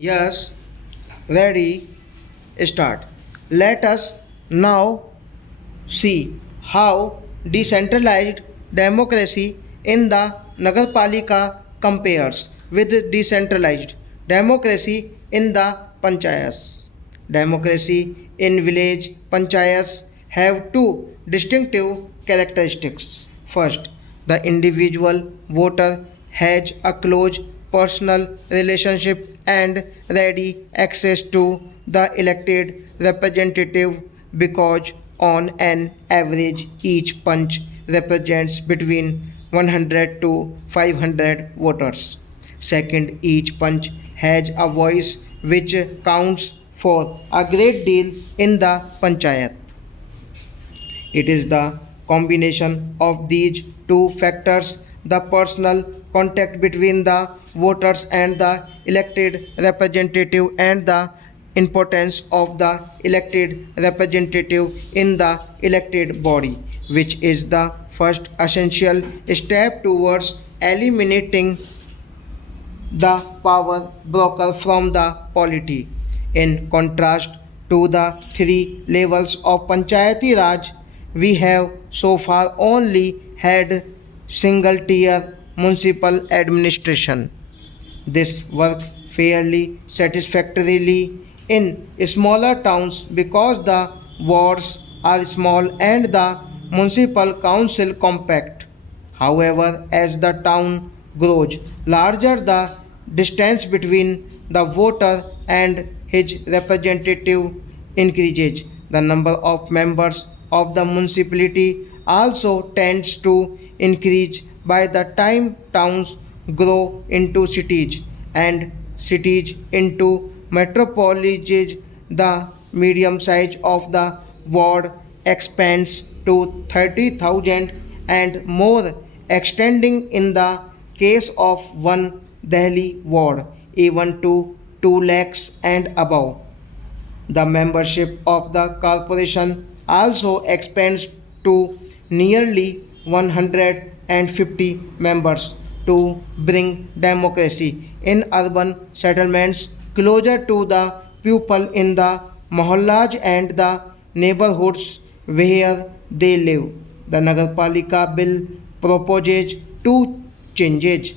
Yes, ready, start. Let us now see how decentralized democracy in the Nagarpalika compares with decentralized democracy in the panchayats. Democracy in village panchayats have two distinctive characteristics. First, the individual voter has a close personal relationship and ready access to the elected representative because on an average each punch represents between 100 to 500 voters. Second, each punch has a voice which counts for a great deal in the panchayat. It is the combination of these two factors, the personal contact between the voters and the elected representative, and the importance of the elected representative in the elected body, which is the first essential step towards eliminating the power broker from the polity. In contrast to the three levels of Panchayati Raj, we have so far only had single tier municipal administration. This worked fairly satisfactorily in smaller towns because the wards are small and the municipal council compact. However, as the town grows larger, the distance between the voter and his representative increases. The number of members of the municipality also tends to increase by the time towns grow into cities and cities into metropolises. The medium size of the ward expands to 30,000 and more, extending in the case of one Delhi ward even to 2 lakhs and above. The membership of the corporation also expands to nearly 150 members to bring democracy in urban settlements closer to the people in the mohallas and the neighborhoods where they live. The Nagarpalika bill proposes two changes.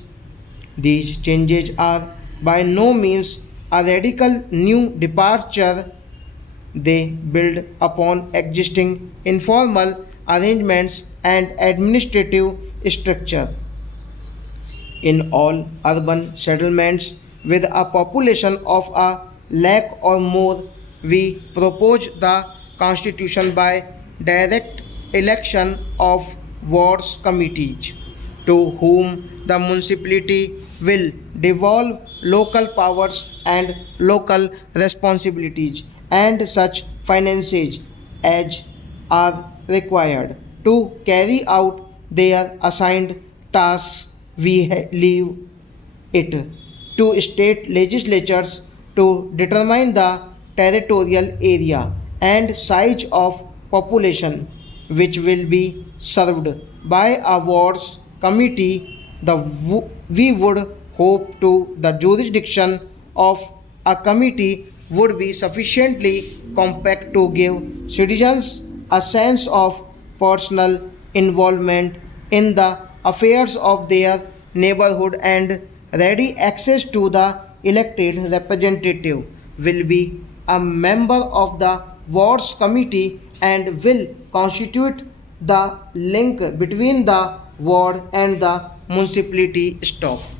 These changes are by no means a radical new departure. They build upon existing informal arrangements and administrative structure. In all urban settlements with a population of a lakh or more, we propose the constitution by direct election of wards committees to whom the municipality will devolve local powers and local responsibilities and such finances as are required to carry out their assigned tasks. We leave it to state legislatures to determine the territorial area and size of population which will be served by a wards committee. We would hope to the jurisdiction of a committee would be sufficiently compact to give citizens a sense of personal involvement in the affairs of their neighborhood and ready access to the elected representative will be a member of the wards committee and will constitute the link between the ward and the municipality staff.